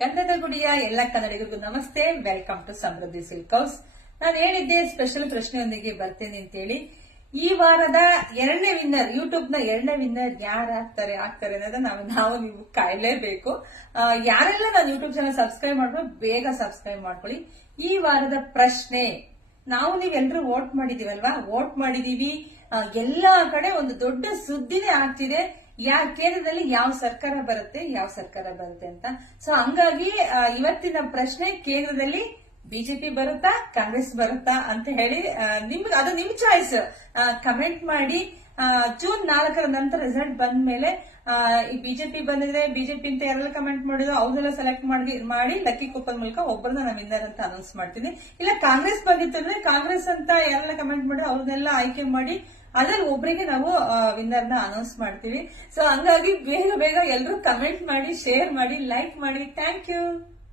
ಕನ್ನಡ ಗುಡಿಯ ಎಲ್ಲ ಕನ್ನಡಿಗರಿಗೂ ನಮಸ್ತೆ. Welcome to Samruddhi silk house. ನಾನು ಹೇಳಿದ್ದೆ ಸ್ಪೆಷಲ್ ಪ್ರಶ್ನೆಯೊಂದಿಗೆ ಬರ್ತೇನೆ ಅಂತೇಳಿ. ಈ ವಾರದ ಎರಡನೇ ವಿನ್ನರ್, ಯೂಟ್ಯೂಬ್ ನ ಎರಡನೇ ವಿನ್ನರ್ ಯಾರು ಆಗ್ತಾರೆ ಅನ್ನೋದನ್ನ ನಾವು ನೀವು ಕಾಯಲೇಬೇಕು. ಯಾರೆಲ್ಲ ನಾನು ಯೂಟ್ಯೂಬ್ ಚಾನಲ್ ಸಬ್ಸ್ಕ್ರೈಬ್ ಮಾಡ್ಬೋದು ಬೇಗ ಸಬ್ಸ್ಕ್ರೈಬ್ ಮಾಡ್ಕೊಳ್ಳಿ. ಈ ವಾರದ ಪ್ರಶ್ನೆ, ನಾವು ನೀವೆಲ್ಲರೂ ವೋಟ್ ಮಾಡಿದೀವಲ್ವಾ, ವೋಟ್ ಮಾಡಿದೀವಿ. ಎಲ್ಲಾ ಕಡೆ ಒಂದು ದೊಡ್ಡ ಸುದ್ದಿನೇ ಆಗ್ತಿದೆ, ಕೇಂದ್ರದಲ್ಲಿ ಯಾವ ಸರ್ಕಾರ ಬರುತ್ತೆ ಅಂತ. ಸೊ ಹಂಗಾಗಿ ಇವತ್ತಿನ ಪ್ರಶ್ನೆ, ಕೇಂದ್ರದಲ್ಲಿ ಬಿಜೆಪಿ ಬರುತ್ತಾ ಕಾಂಗ್ರೆಸ್ ಬರುತ್ತಾ ಅಂತ ಹೇಳಿ ಅದು ನಿಮ್ ಚಾಯ್ಸ್. ಕಮೆಂಟ್ ಮಾಡಿ. ಜೂನ್ 4ರ ನಂತರ ರಿಸಲ್ಟ್ ಬಂದ ಮೇಲೆ ಈ ಬಿಜೆಪಿ ಬಂದಿದ್ರೆ ಬಿಜೆಪಿ ಅಂತ ಯಾರೆಲ್ಲ ಕಮೆಂಟ್ ಮಾಡಿದ್ರು ಅವ್ರನ್ನೆಲ್ಲ ಸೆಲೆಕ್ಟ್ ಮಾಡಿ ಲಕ್ಕಿ ಕೂಪನ್ ಮೂಲಕ ಒಬ್ಬರನ್ನ ನಾನು ವಿನ್ನರ್ ಅಂತ ಅನೌನ್ಸ್ ಮಾಡ್ತೀನಿ. ಇಲ್ಲ ಕಾಂಗ್ರೆಸ್ ಬಂದಿತ್ತು ಅಂದ್ರೆ ಕಾಂಗ್ರೆಸ್ ಅಂತ ಯಾರೆಲ್ಲ ಕಮೆಂಟ್ ಮಾಡಿದ್ರು ಅವ್ರನ್ನೆಲ್ಲ ಆಯ್ಕೆ ಮಾಡಿ ಅದ್ರಲ್ಲಿ ಒಬ್ಬರಿಗೆ ನಾವು ವಿನ್ನರ್ ನ ಅನೌನ್ಸ್ ಮಾಡ್ತೀವಿ. ಸೊ ಹಂಗಾಗಿ ಬೇಗ ಎಲ್ಲರೂ ಕಮೆಂಟ್ ಮಾಡಿ, ಶೇರ್ ಮಾಡಿ, ಲೈಕ್ ಮಾಡಿ. Thank you.